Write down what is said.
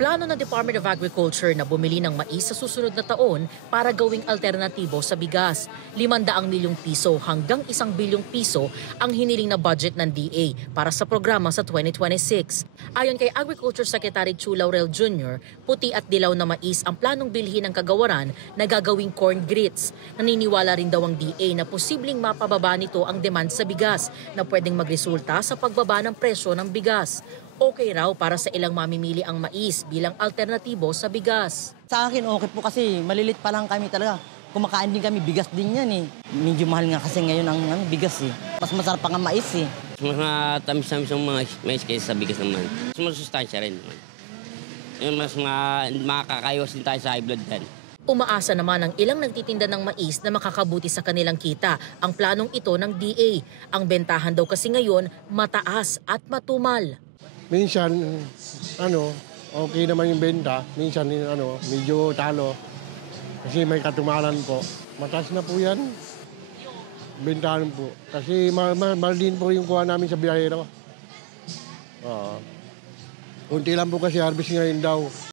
Plano ng Department of Agriculture na bumili ng mais sa susunod na taon para gawing alternatibo sa bigas. 500 milyong piso hanggang 1 bilyong piso ang hiniling na budget ng DA para sa programa sa 2026. Ayon kay Agriculture Secretary Chu Laurel Jr., puti at dilaw na mais ang planong bilhin ng kagawaran na gagawing corn grits. Naniniwala rin daw ang DA na posibleng mapababa nito ang demand sa bigas na pwedeng magresulta sa pagbaba ng presyo ng bigas. Okay raw para sa ilang mamimili ang mais bilang alternatibo sa bigas. Sa akin okay po kasi malilit pa lang kami talaga. Kumakain din kami, bigas din yan eh. Medyo mahal nga kasi ngayon ang bigas eh. Mas masarap pa nga mais eh. Mas matamis-tamis ang mga mais kaysa sa bigas naman. Mas masustansya rin naman. Mas makakaiwas din tayo sa high blood din. Umaasa naman ang ilang nagtitinda ng mais na makakabuti sa kanilang kita ang planong ito ng DA. Ang bentahan daw kasi ngayon mataas at matumal. Minsan, okay naman yung benta. Minsan, medyo talo. Kasi may katumalan po. Mataas na po yan. Bentahan po. Kasi mahal din po yung kuha namin sa biyahero. Unti lang po kasi harvest ngayon daw.